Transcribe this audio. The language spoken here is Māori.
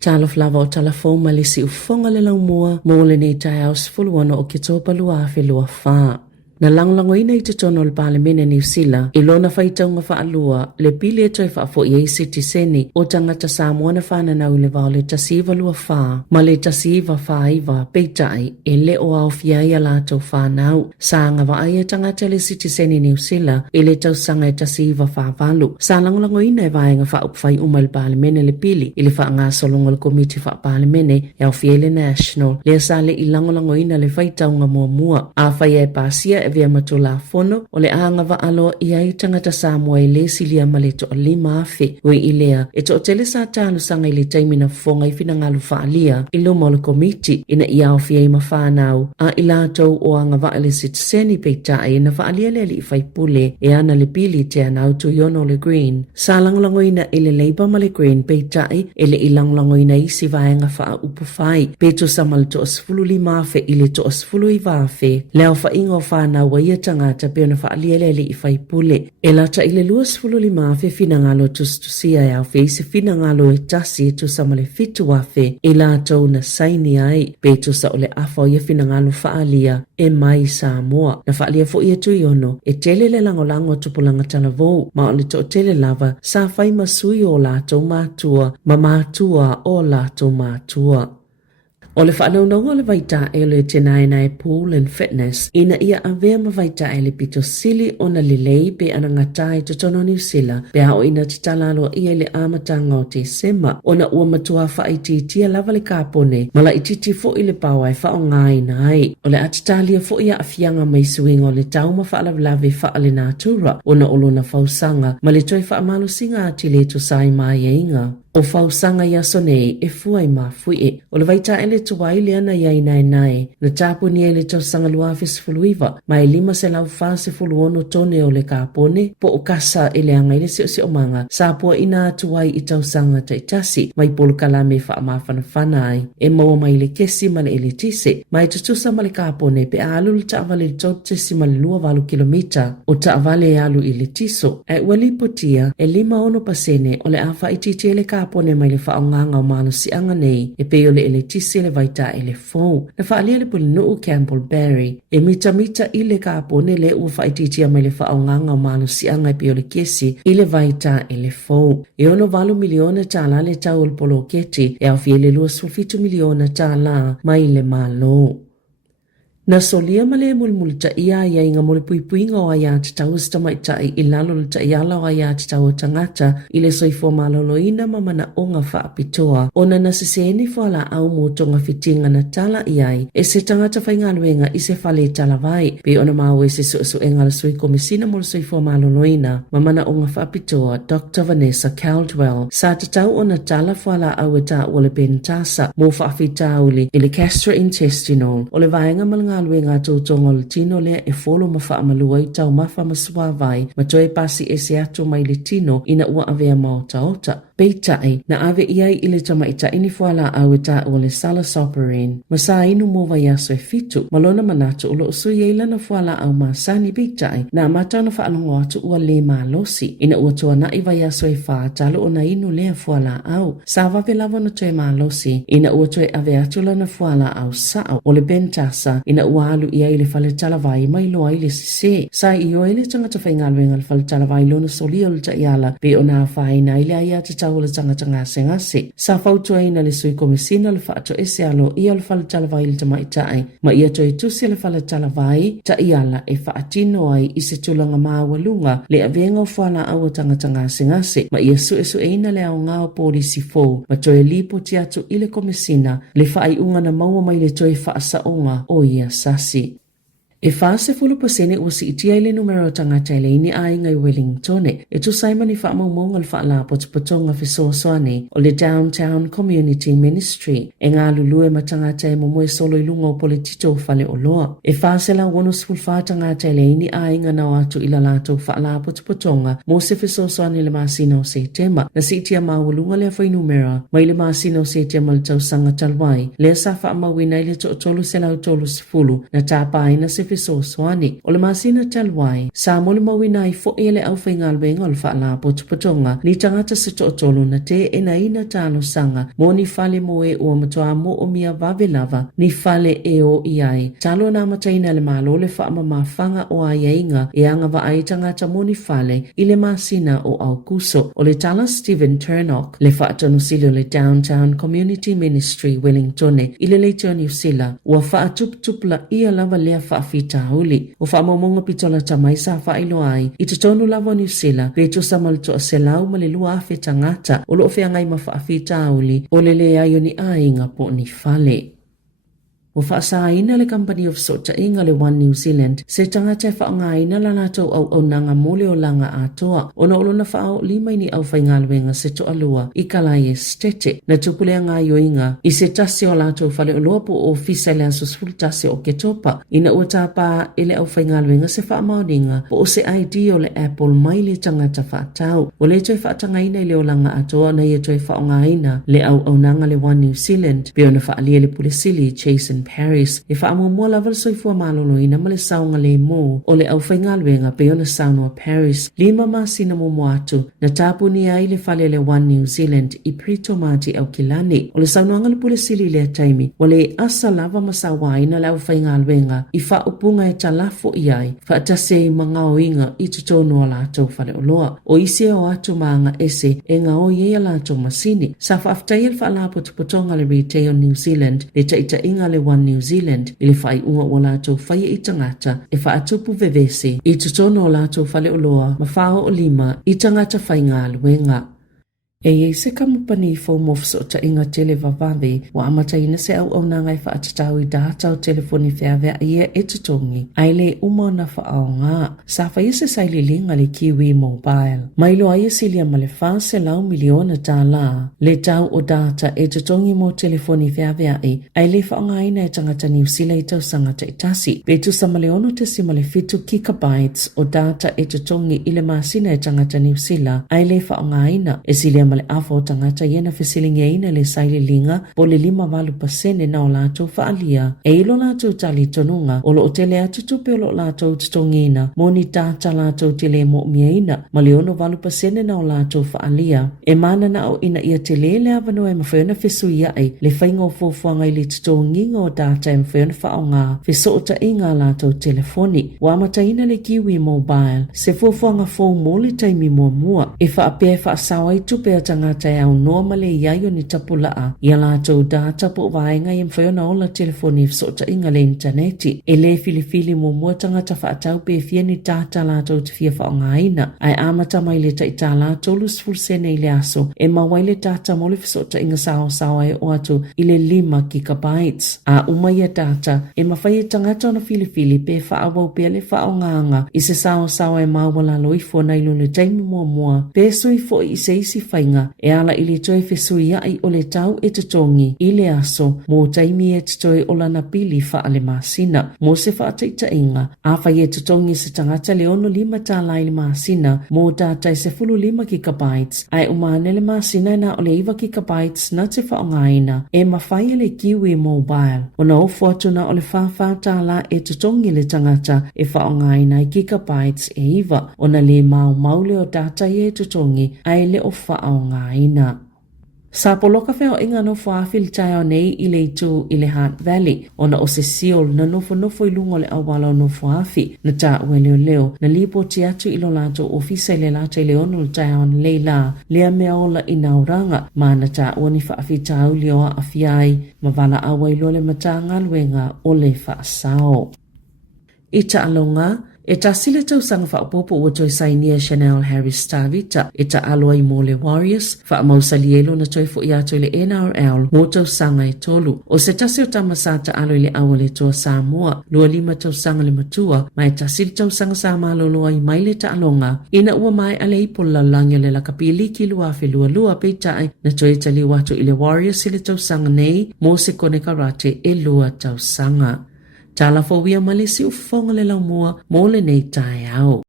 Tala Fou Tala Fou malisi ufonga le lang mua mole ni tai aus fuluana o kitopa lua afe lua fa. Na langlangoina i te tono le palemene New Zealand ilona faitaunga whaalua le pili e toi whaafo i eisiti seni o tangata Sāmoa na whananau le vau le tasiva lua wha ma le tasiva whaiva peitai e le o au fiai a lātou whanau. Sāanga wa ai e tangata le siti seni New Zealand e le tausanga e tasiva whaavalu. Sā langlangoina e vaenga whaupwhai uma le palemene le pili i le whaanga solonga le komiti wha palemene e au fiai le national le asale i langlangoina le faitaunga mua a whai e pasia e vea matula fono o le anga wa alo i ai tangata Sāmoa i le silia male to lima afe ui i lea e to tele sa tālu sanga i le taimina fonga i finangalu whaalia i luma le komiti ina i au fia i mawhanau a i lātou o anga wa le sitiseni peitai na whaalia le li i whaipule e ana le pili te anau tu yono le green. Sa langlangoina i le Labour ma le green peitai e le i langlangoina i si vaenga wha upu whai peto samal to asfulu lima afe i le to asfulu i vafe leo wha ingo whana wa ia tangata pe ona whaalielele i whaipule. E lata i le luas fulu lima afe finangalo tustusia e au feise finangalo e tasi e tu samale fitu afe e lātou na saini ai pe tu sa ole afa o ia finangalo whaalia e mai Sāmoa. Na whaalia fo ia tu iono e tele le langolango tupulanga Tala Fou ma ole to tele lava sa whai masui o lātou mātua ma mātua o lātou mātua. O le whanaunga le vaita e le tenaina e pool and fitness ina ia avea ma vaita e le pito sili o na lelei pe anangatai to tono New Zealand pe ao ina titalalo ia le amatanga o te sema o na ua matua whaititia lava le kāpone mala ititi fo i le pawa e whao ngai nai o le atitalia fo ia afianga mai suinga o le tauma whaalavlave whaale nātura o na olona whausanga ma le toi whaamalo singa ati le to sai mai e inga. O whausanga ia sonei e fuai ma fui e. O le vaita e le tuwai le ana iai nai nai. Na tapu ni e le tausanga luafe se fuluiva. Ma e lima se lau wha se fuluono tone o le kāpone. Po o kasa e le anga i le si o manga. Sāpua ina tuwai i tausanga taitasi. Mai polo kalame wha mawhana whanai. E maua mai le kesi ma le ele tise. Ma e tutusa ma le kāpone pe alu le taavale le tautesi ma le 2 kilomita. O taavale e alu i le tiso. E wali potia e 5 pasene o le awha i titi e le kāpone pone mai le whaonganga o malo si anga nei e peo le ele tisi le vaita e le fou. Na whaalia le puli nuu Campbell Barry e mita i le ka pone le ua whaititia mai le whaonganga o malo si anga e peo le kesi i le vaita e le fou. E ono valu miliona tāla le tau el polo keti e au fie le 2 miliona tāla mai le malo. Na solia male mulmulta ia ia inga mole puipuinga o aia te tau stamaitai i lalo le ta iala o aia te tau tangata i le soifo maloloina mamana onga whaapitoa. Ona na siseni whala au mo tonga fitinga na tala iai e se tangata whaingaluenga i se whale tala vai. Pe ona mawe se so enga le soi komisina mo le soifo maloloina mamana onga whaapitoa Dr. Vanessa Caldwell. Sa te tau ona tala whala au e ta o le pentasa mo whaafitauli i le gastrointestinal o le vaenga malanga alwe ngā tūtonga le tino lea e folo ma wha amalua i tau mawha masua vai ma toi pasi e se ato mai le tino ina ua avea maota. Peitai na ave iai i le tamaita ini fuala au e ta o le salasoparin. Ma sa inu mo vai aso e fitu. Malona manatu ulo usui e lana fuala au masani peitai na amata na whaalongo atu ua le malosi. Ina ua tua na i vai aso e wha talo o na inu lea fuala au. Sa vave lava na toi malosi. Ina ua toi ave atu lana fuala au sao o le bentasa. Ina ua alu ia i le whale talavai mai loa i le sise. Sa i o ele tangata whaingaluenga le whale talavai lona soli o le ta iala pe o na whaina ile ai ati o le tangata ngase. Sa fautua ina le sui komisina le whaato ese alo ia le whale talavai le tamaitai. Ma ia toi tusi le whale talavai ta iala e whaatino ai i se tulanga maawalunga le avenga o whala au tangata ngase. Ma ia su ina le au ngao polisi fo. Ma toi lipo tiatu i le komisina le whaai unga na maua mai le toi whaasaonga o ia sasi. E whaase pasene ua si itia ile numero tangata ile ini a ingai Wellingtone. E tu saimani wha maumonga le wha la potupotonga fisosoane o le Downtown Community Ministry. E ngā lulue ma tangata e momoe solo ilunga o politito whale o loa. E whaase la wonus fulfa tangata ile ini a inga na watu ila lato wha la potupotonga mo se fisosoane le masina o se tema. Na si itia mawalunga le whai numera ma ile masina o se tema le tau sanga talwai. Le sa wha mawina ile to tolu se lau tolu sifulu na tapa ina se fiso swani. O le masina talwai, Sāmoa le mawina I fo ele au whaingalwenga o le whaala potopotonga, ni tangata se to'otolo na te e na ina talo sanga, mo ni fale mo e ua matoa mo o mia vavelava, ni fale e o iai. Talo na mataina le malo le whaama mawhanga o aiainga, e anga wa ai tangata mo ni fale, I le masina o au kuso. O le tala Stephen Turnock, le whaatonu silo le Downtown Community Ministry Wellington, I le leitio New Zealand, ua whaatuptupla ia lava lea whaafita hauli. O whaamomonga pitola tamaisa whailo ai, I tutonu lava New Zealand, peto samalto a selau ma le lua afe tangata, o loo whea ngai ma whaafita hauli, o le lea ioni ainga po ni fale. O whaasaina le Company of Sota inga le One New Zealand, se tangata whaangaina la natou au nanga mole o langa atoa, o na olona whaao lima ini au whaingalwenga se to alua, I kalai estete, na tupulea ngā yoinga, I se tasi o latou whale o loa po o fisa le asusful tasi o ketopa, ina ua tāpā ele au whaingalwenga se whaamauninga, po o se ID o le Apple mai le tangata whaatau, o le toi whaatangaina I le o langa atoa na ia toi whaongaina, le au nanga le One New Zealand, pe ona whaalia le pulisili Jason Paris, e whaamua laval soifua malolo ina male saunga le mo o le au whaingalwenga pe ona Sāmoa Paris, lima masina mo atu, na tapu ni ai le fale le One New Zealand I prito mati au kilani, o le saunuanga le pulisili le taimi, o le asa lava masawa ina le au whaingalwenga, I whaupunga e talafo I ai, whaatase I mangao inga I tutonu o latou fale o loa, o ise o atu maanga ese e ngao ia latou masini, sa whaaftai le whaalapo tupotonga le retail New Zealand, le taita inga le One New Zealand, I le whai unga o latou whai I tangata, e whaatupu vevese, I tutono o latou fale o loa, ma whao o lima, I tangata whai ngā luenga. E se kamupani fo mofso ta inga tele vavave wa amataina se au nanga I whaatatau I data o telefoni whiawea ia e tutongi. Aile uma na whaonga. Sa whai se saililinga le Kiwi Mobile. Mailo aia silia ma le whaase lau miliona tā la. Le tau o data e tutongi mo telefoni whiawea aile whaonga ina e tangata New Zealand I tau sangata I tasi. Betu sa maleono te si male 5 gigabytes o data e tutongi I le masina e tangata New Zealand. Aile whaonga ina e silia male afo tangata iena fesilinga ina le saililinga po le 5% na o latou whaalia. E ilo latou tali tonunga o lo o tele atutupe o lo latou tutongina mo ni tata latou tele mo miaina ma le ono 5% na o latou whaalia. E mana na o ina ia tele le avano e mawhaiona fesu ia le whainga o fofuanga I le tutonginga o data e mawhaiona whaonga feso o ta inga latou telefoni. Wa mataina le Kiwi Mobile se fofuanga fo mo le taimi mua e whaapea whaasawa I tupe tangata e au normale iaio ni tapulaa ia latou data po vaenga I mwhaiona o la telefoni fsota inga le interneti. E le filifili mua tangata whaatau pe fia ni data latou te fia whaongaina. Ai amata mai le taita latou lusfulsene I le aso e mawai le data mo le fsota inga sao e o atu I le 5 gigabytes. A umaya data e mawhai tangata na filifili pe whaawau pe le whaonganga I se sao e mawala loifo na ilo le taimi mua pe soifo I se isi whainga e ala I le toi fesui ai o le tau e tutongi I le aso mo taimi e tutoi o lana pili wha le masina mo se whaataita inga a whai e tutongi se tangata le ono 5 tālai le masina mo data se 5 gigabytes ai umane le masina na o le 5 gigabytes na te whaongaina e mawhai le Kiwi Mobile o na ofu atu na o le whawhātala e tutongi le tangata e whaongaina I gigabytes e iwa o na le maule o data e tutongi ai le o whaongaina. Sa poloka wheo inga no whaafil taio nei I le itu I le Hutt Valley o na o se siol na nofo I lungo le awala o no whaafi na ta ue leo na lipo ti atu ilo lato ofisa I le lata I le ono le taio na leila lea mea ola I nauranga ma na ta ue ni whaafi tau leo a afiai ma wala awa ilo le mata ngaluenga o le whaasao. I ta alonga e ta sile tau sanga whaapopo ua toi sainia Chanel Harris Tavita e ta aloa I mole Warriors whaamausalielo na toi fo I ato I le NRL mo tau sanga e tolu o se tasi o tamasata alo I le awa le toa Sāmoa lua 5 tau sanga le matua mai ta sile tau sanga sa maloloa I mai le ta alonga ina ua mai ale ipola langya le lakapili ki lua fe lua peitai na toi tali watu I le Warriors I le tau sanga nei mo se kone karate e lua tau sanga. Tala Fou ia malisi ufonga le lau mua mo le nei tai au.